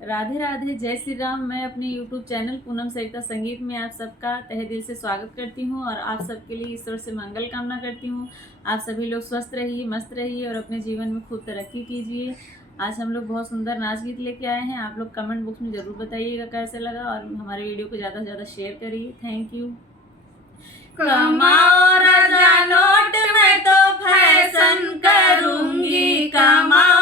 राधे राधे, जय श्री राम। मैं अपने YouTube चैनल पूनम सरिता संगीत में आप सबका तहे दिल से स्वागत करती हूँ और आप सबके लिए ईश्वर से मंगल कामना करती हूँ। आप सभी लोग स्वस्थ रहिए, मस्त रहिए और अपने जीवन में खूब तरक्की कीजिए। आज हम लोग बहुत सुंदर नाच गीत लेके आए हैं। आप लोग कमेंट बॉक्स में ज़रूर बताइएगा कैसे लगा और हमारे वीडियो को ज़्यादा से ज़्यादा शेयर करिए। Thank you. कमाओ राजा नोट में तो फैशन करूंगी, कमाओ